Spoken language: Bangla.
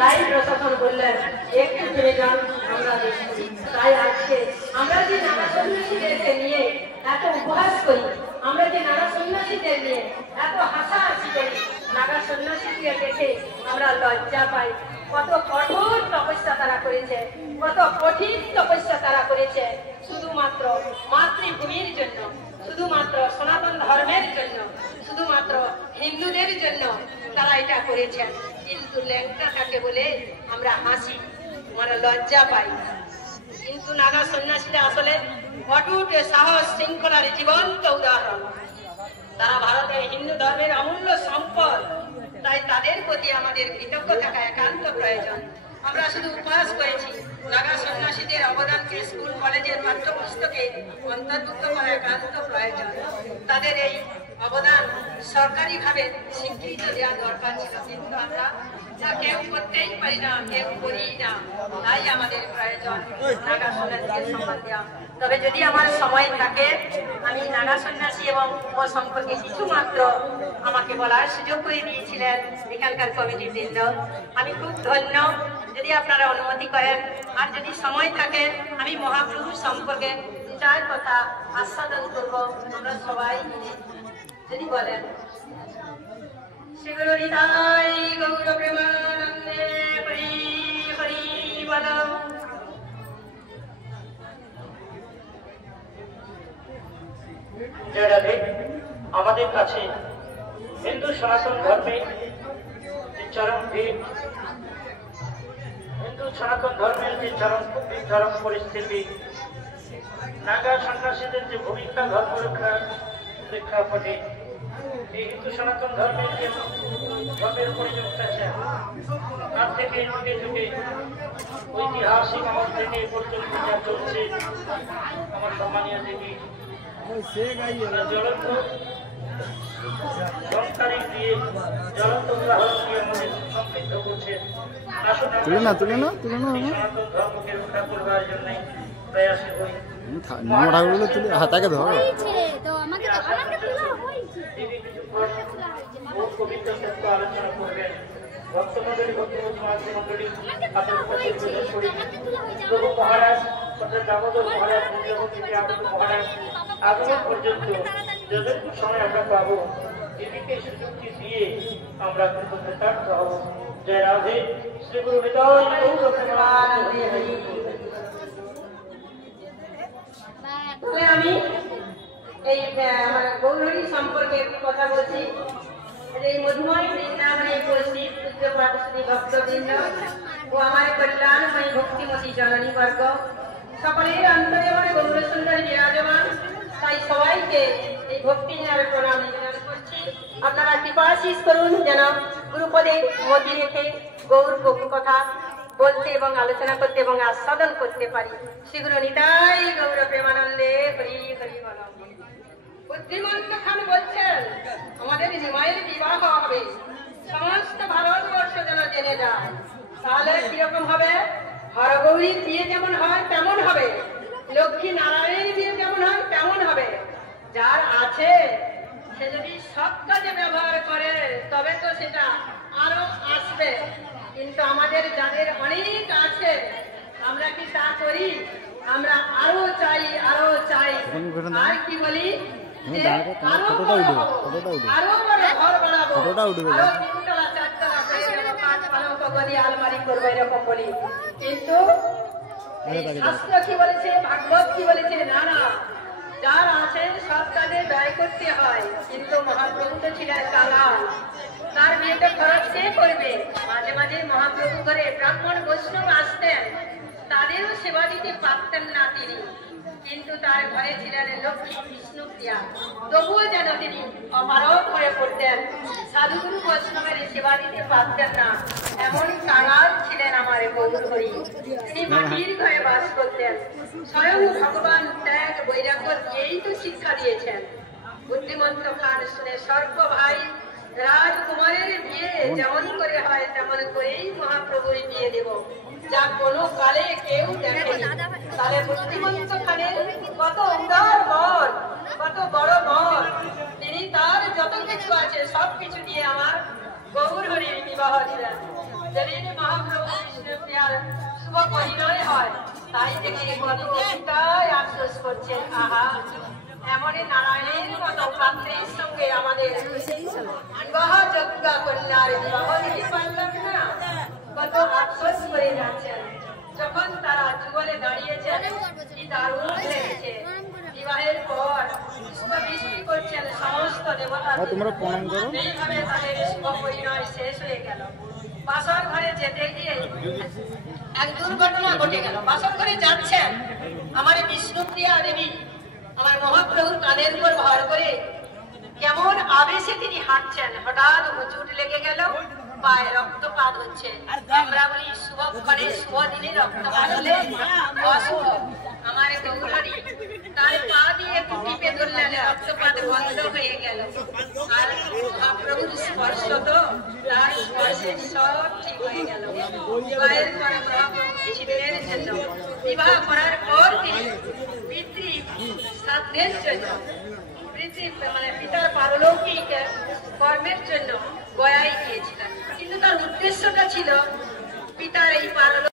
তাই প্রশাসন বললেন একটু ফিরে যান, আমরা দেখছি। তাই আজকে আমরা যে নানা সন্ন্যাসীদেরকে নিয়ে এত উপহাস করি, আমরা যে নানা সন্ন্যাসীদের নিয়ে এত হাসাহাসি করি, নাগা সন্ন্যাসীদের দেখে আমরা লজ্জা পাই। কত কঠোর তপস্যা তারা করেছে, কত কঠিন তপস্যা তারা করেছে, শুধুমাত্র মাতৃভূমির জন্য, শুধুমাত্র সনাতন ধর্মের জন্য, শুধুমাত্র হিন্দুদের জন্য তারা এটা করেছেন। কিন্তু ল্যাংটা থাকে বলে আমরা হাসি, আমরা লজ্জা পাই। কিন্তু নাগা সন্ন্যাসীরা আসলে অটুট সাহস শৃঙ্খলার জীবন্ত উদাহরণ। তারা ভারতের হিন্দু ধর্মের অমূল্য সম্পদ, তাই তাদের প্রতি আমাদের কৃতজ্ঞ থাকা একান্ত প্রয়োজন। আমরা শুধু উপহাস করেছি, নাগা সন্ন্যাসীদের অবদানকে স্কুল কলেজের পাঠ্যপুস্তকে অন্তর্ভুক্ত করা একান্ত প্রয়োজন। তাদের এই অবদান সরকারিভাবে স্বীকৃতি দেওয়া দরকার ছিল, কিন্তু আমরা কেউ করতেই পারি না, কেউ করি না। তাই আমাদের প্রয়োজন নাগা সন্ন্যাসীদের সম্মান দেওয়া। তবে যদি আমার সময় থাকে, আমি নাগা সন্ন্যাসী এবং ও সম্পর্কে কিছু মাত্র আমাকে বলার সুযোগ করে দিয়েছিলেন এখানকার কমিটির বৃন্দ। আমি খুব ধন্য। যদি আপনারা অনুমতি করেন আর যদি সময় থাকে, আমি মহাপ্রভু সম্পর্কে চার কথা আস্বাদন করব আমরা সবাই মিলে, যদি বলেন। শ্রী গুরু নিতাই গৌর প্রেমানন্দে হরি হরি বল। আমাদের কাছে হিন্দু সনাতন ধর্মে যে চরম ভিড়, হিন্দু সনাতন ধর্মের যে চরম পরিস্থিতি, নাগা সন্ন্যাসীদের যে ভূমিকা ধর্ম রক্ষার প্রেক্ষাপটে এই হিন্দু সনাতন ধর্মের যে ধর্মের পরিচর্চা, তার থেকে যুগে যুগে ঐতিহাসিক আমল থেকে পর্যন্ত যা চলছে, আমার সম্মানীয় দেবী জ্বলন্ত সংস্কারিক দিয়ে জ্বলন্ত উদাহরণ দিয়ে আমাদের সমৃদ্ধ করছে। সনাতন ধর্মকে রক্ষা করবার জন্য প্রয়াসী হই। পবিত্র সত্য আলোচনা করবেন ভক্তমন্ডলী, ভক্তমন্ডলী প্রভু মহারাজ অর্থাৎ দামোদর মহারাজ, মহারাজ আগমন পর্যন্ত যতটুকু সময় আমরা পাবো, এদিকে সুযোগটি দিয়ে আমরা কৃতজ্ঞতার্থ হব। জয় রাধে। শ্রী গুরু নিতাই গৌর প্রেমানন্দে হরি। আমি এই গৌরহরি সম্পর্কে কথা বলছি। এই মধুময় বৃন্দাবনে উপস্থিত পূজ্য পাঠশ্রী ভক্তবৃন্দ ও আমার কল্যাণময়ী ভক্তিমতী জননী বর্গ, সকলের অন্তরে আমার গৌর সুন্দরী বিরাজমান। তাই সবাইকে এই ভক্তির প্রণাম নিবেদন করছি। আপনারা কৃপাশীষ করুন যেন গুরুপদে মতি রেখে গৌর প্রভু কথা বলতে এবং আলোচনা করতে এবং আস্বাদন করতে পারি। শ্রীগুরু নিতাই গৌর প্রেমানন্দে হরি হরি বল। বুদ্ধিমন্ত খান বলছেন আমাদের নিমাইয়ের বিবাহ হবে, সমস্ত ভারতবর্ষ যেন জেনে যায়। তাহলে কিরকম হবে? হরগৌরীর বিয়ে যেমন হয় তেমন হবে, লক্ষ্মী নারায়ণের বিয়ে যেমন হয় তেমন হবে। যার আছে সে যদি সব কাজে ব্যবহার করে তবে তো সেটা আরো আসবে। কিন্তু আমাদের যাদের অনেক আছে, আমরা কি তা করি? আমরা আরো চাই, আরো চাই। আর কি বলি? আরো বড় ঘর বানাবো, আরো 3তলা 4তলা করে পাঁচ পালঙ্ক গদি আলমারি করবো, এরকম বলি। কিন্তু শাস্ত্র কি বলেছে, ভাগবত কি বলেছে? না না, যার আছে সব কাজে ব্যয় করতে হয়। কিন্তু মহাপ্রভু তো ছিলেন কাঙাল, তার বিয়েতে খরচ কে করবে? মাঝে মাঝে মহাপ্রভু ঘরে ব্রাহ্মণ বৈষ্ণব আসতেন, তাদেরও সেবা দিতে পারতেন না তিনি। কিন্তু তার ঘরে ছিলেন লক্ষ্মী বিষ্ণুপ্রিয়া, তবুও যেন তিনি অপারগ হয়ে পড়তেন, সাধুগুরু বৈষ্ণবের সেবা দিতে পারতেন না। এমন কাঙাল ছিলেন আমার গৌরহরি। তিনি মাটির ঘরে বাস করতেন। স্বয়ং ভগবান ত্যাগ বৈরাগ্য দিয়েই তো শিক্ষা দিয়েছেন। বুদ্ধিমন্ত খান শুনে সর্ব ভাই রাজকুমারের বিয়ে যেমন করে হয় তেমন করেই মহাপ্রভুর বিয়ে দেব, যা কোনো কালে কেউ দেখেনি। তাহলে বুদ্ধিমন্ত খানের কত উদার মন, কত বড় মন। তিনি তার যত কিছু আছে সব কিছু দিয়ে আমার গৌরহরির বিবাহ দিলেন। যেদিন মহাপ্রভু বিষ্ণুপ্রিয়ার শুভ পরিণয় হয় তাই দেখে কত পিতাই আফসোস করছেন, আহা এমনই নারায়ণের মতো পাত্রের সঙ্গে আমাদের বিবাহ যজ্ঞ কন্যার বিবাহ দিতে পারলাম না, কত আফসোস করে যাচ্ছেন। যখন তারা যুগলে দাঁড়িয়েছেন কি দারুণ লেগেছে। বিবাহের পর পুষ্প বৃষ্টি করছেন সমস্ত দেবতা, এইভাবে তাদের শুভ পরিণয় শেষ হয়ে গেল। বাসর ঘরে যেতে গিয়ে এক দুর্ঘটনা ঘটে গেল। বাসর ঘরে যাচ্ছেন আমার বিষ্ণুপ্রিয়া দেবী আমার মহাপ্রভুর কানের উপর ভর করে কেমন আবেশে তিনি হাঁটছেন, হঠাৎ হুচুট লেগে গেল, পায়ে রক্তপাত হচ্ছে। আমরা বলি শুভক্ষণে শুভ দিনে রক্তপাত হলে অশুভ। আমার গৌরী তার পা দিয়ে একটু টিপে ধরলেন, রক্তপাত বন্ধ হয়ে গেল। আর মহাপ্রভুর স্পর্শ তো, তার স্পর্শে সব ঠিক হয়ে গেল। বিবাহের পরে মহাপ্রভু কিছুদিনের জন্য, বিবাহ করার পর তিনি পিতৃ শ্রাদ্ধের জন্য, মানে পিতার পারলৌকিক কর্মের জন্য গয়ায় গিয়েছিলেন। কিন্তু তার উদ্দেশ্যটা ছিল পিতার এই পারলৌকিক